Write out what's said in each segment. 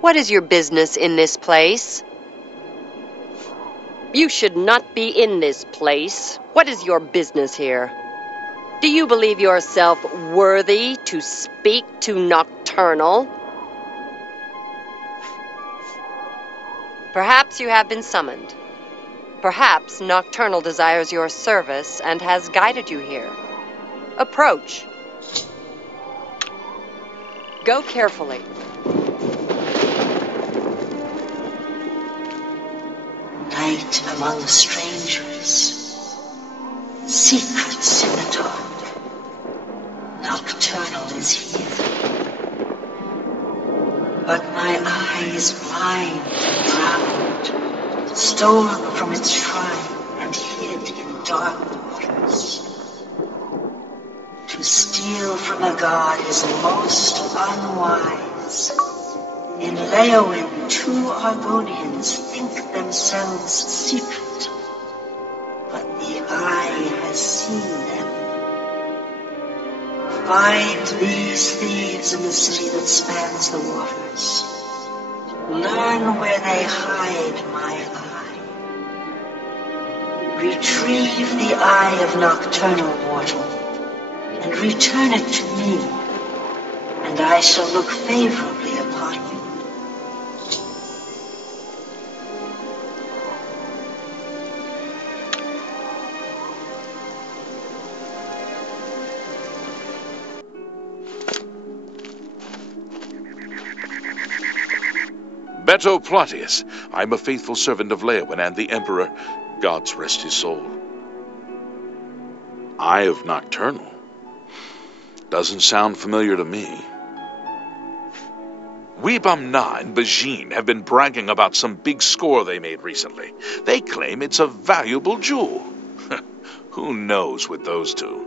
What is your business in this place? You should not be in this place. What is your business here? Do you believe yourself worthy to speak to Nocturnal? Perhaps you have been summoned. Perhaps Nocturnal desires your service and has guided you here. Approach. Go carefully. Night among the strangers, secrets in the dark. Nocturnal is here. But my eye is blind and drowned, stolen from its shrine and hid in dark waters. To steal from a god is most unwise. In Leowin, 2 Argonians think themselves secret, but the eye has seen them. Find these thieves in the city that spans the waters. Learn where they hide my eye. Retrieve the eye of Nocturnal mortal, and return it to me, and I shall look favorably upon you. Beto Platius, I'm a faithful servant of Leowin and the Emperor. Gods rest his soul. Eye of Nocturnal? Doesn't sound familiar to me. Weebam-Na and Bajin have been bragging about some big score they made recently. They claim it's a valuable jewel. Who knows with those two?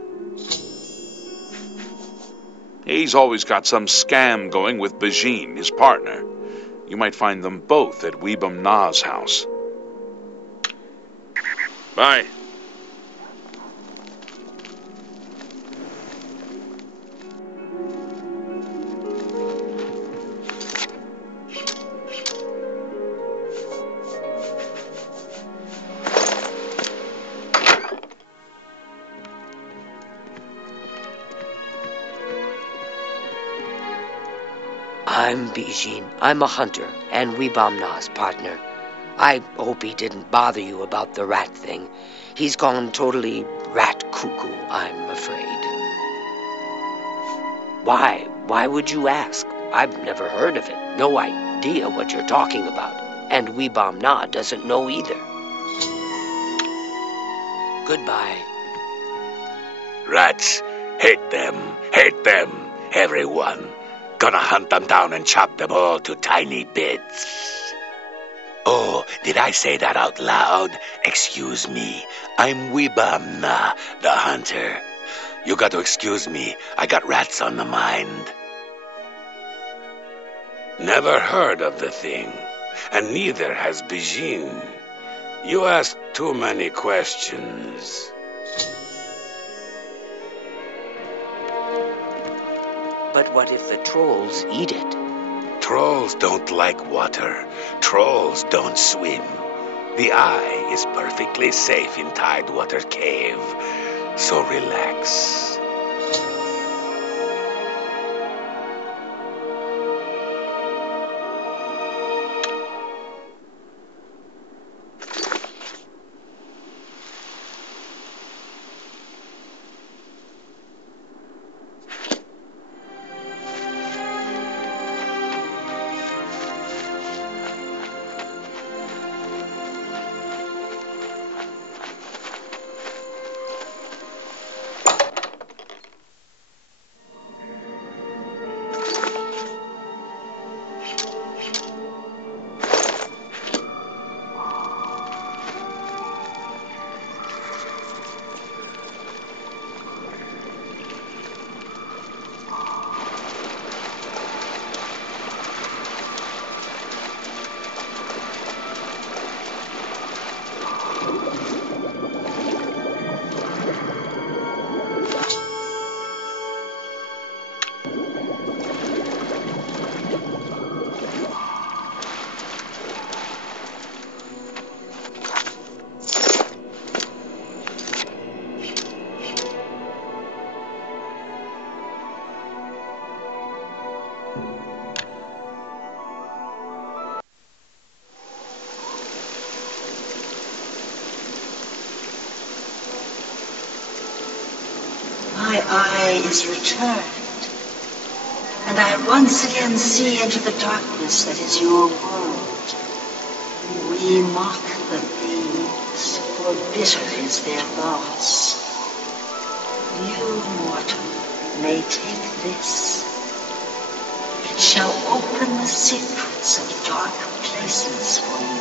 He's always got some scam going with Bajin, his partner. You might find them both at Weebam-Na's house. Bye. I'm Bijin. I'm a hunter and Weebam-Na's partner. I hope he didn't bother you about the rat thing. He's gone totally rat cuckoo, I'm afraid. Why? Why would you ask? I've never heard of it. No idea what you're talking about. And Weebam-Na doesn't know either. Goodbye. Rats, hate them, everyone. Gonna hunt them down and chop them all to tiny bits. Oh, did I say that out loud? Excuse me. I'm Weebam-Na, the hunter. You got to excuse me. I got rats on the mind. Never heard of the thing, and neither has Bijin. You ask too many questions. But what if the trolls eat it? Trolls don't like water. Trolls don't swim. The eye is perfectly safe in Tidewater Cave. So relax. eye is returned, and I once again see into the darkness that is your world. We mock the thieves, for bitter is their loss. You, mortal, may take this. It shall open the secrets of dark places for you.